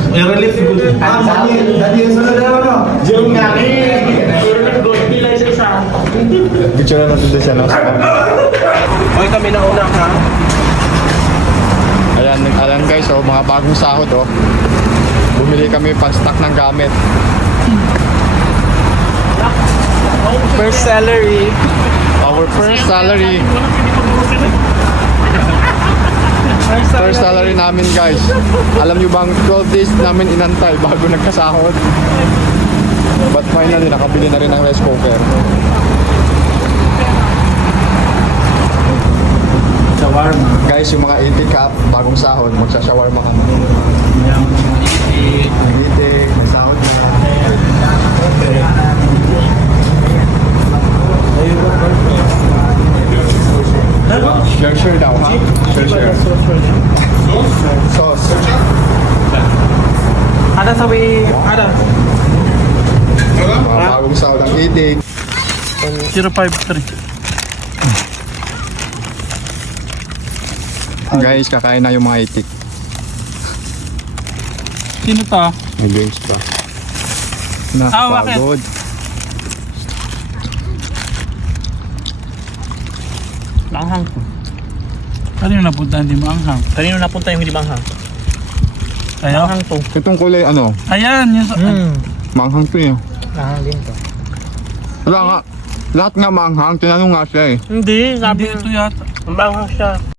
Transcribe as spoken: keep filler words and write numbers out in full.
relief ko. Ah, dati, dati yung sunod na ano? Yung nga eh. Gold nila isa isa. Picture na natin doon siya, no? Okay kami na una ha. Ayan, ayan guys, oh, mga bagong sahod, oh. Bumili kami pang stock ng gamit. First salary. Our first salary. First salary namin, guys. Alam nyo bang twelve days namin inantay bago nagkasahod? But finally, nakabili na rin ng rice cooker. Shawarma. Guys, yung mga eighty cup, bagong sahod, magsha-shawarma kami. Yung itik. Nagitik, may sahod na. Share, share daw, ha? Share, share. Sauce. Ada sabi, ada. Mga bagong sahod ng itik. zero five three. Guys, kakain na yung mga itik. Sino to? May games pa. Ah, bakit? Nakapagod. Manghang to. Kanino napunta hindi manghang? Kanino napunta yung hindi manghang? Ayo. Manghang to. Itong kulay, ano? Ayan, yung sa... Hmm. Manghang to eh. Manghang din to. Wala nga. Lahat nga manghang. Tinanong nga siya eh. Hindi, Hindi sabi ito yata. manghang siya.